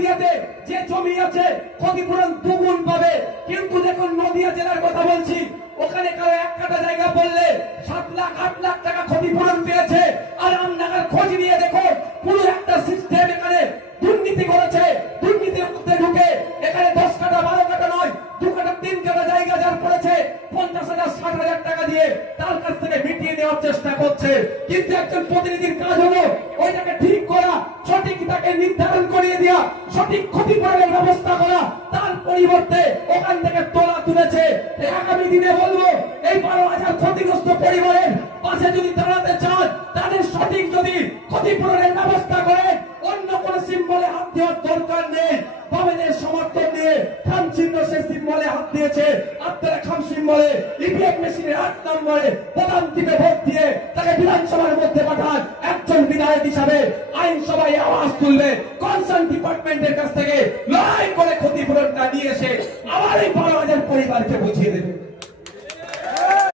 নদিয়াতে যে জমি আছে ক্ষতিপূরণ দুগুণ পাবে। কিন্তু দেখুন নদিয়া জেলার কথা বলছি, ওখানে কারো এক কাটা জায়গা বললে 7 লাখ 8 লাখ টাকা ক্ষতিপূরণ পেয়েছে। আর আমনাগার খোঁজ নিয়ে দেখো পুরো একটা সিস্টেম এখানে দুর্নীতি করেছে। দুর্নীতির মধ্যে ঢুকে এখানে 10 কাটা 12 কাটা নয় 2 কাটা 3 কাটা জায়গা যার পড়েছে 50,000 60,000 টাকা দিয়ে তার কাছ থেকে মিটিয়ে নেওয়ার চেষ্টা করছে। কিন্তু একজন প্রতিনিধির কাজ হলো ওইটাকে ঠিক করা, সঠিক তাকে নির্ধারণ করিয়ে দেওয়া, সঠিক ক্ষতিপূরণের ব্যবস্থা করা। তার পরিবর্তে ওখান থেকে তোলা তুলেছে। আগামী দিনে বলবো এই 12,000 ক্ষতিগ্রস্ত পরিবারের পাশে যদি দাঁড়াতে চান, তাদের সঠিক যদি ক্ষতিপূরণের ব্যবস্থা করে, অন্য কোন সিম্বলে হাত দেওয়ার দরকার নেই। বামেদের সমর্থন নিয়ে খাম চিহ্ন সে সিম্বলে হাত দিয়েছে। আপনারা খাম সিম্বলে ইভিএম মেশিনের 8 নম্বরে প্রধান টিপে ভোট দিয়ে তাকে বিধানসভার মধ্যে পাঠান। একজন বিধায়ক হিসাবে আইনসভায় আওয়াজ তুলবে, কনসার্ন ডিপার্টমেন্টের কাছ থেকে লড়াই করে ক্ষতিপূরণটা নিয়ে এসে আবার এই 12,000 পরিবারকে বুঝিয়ে দেবে।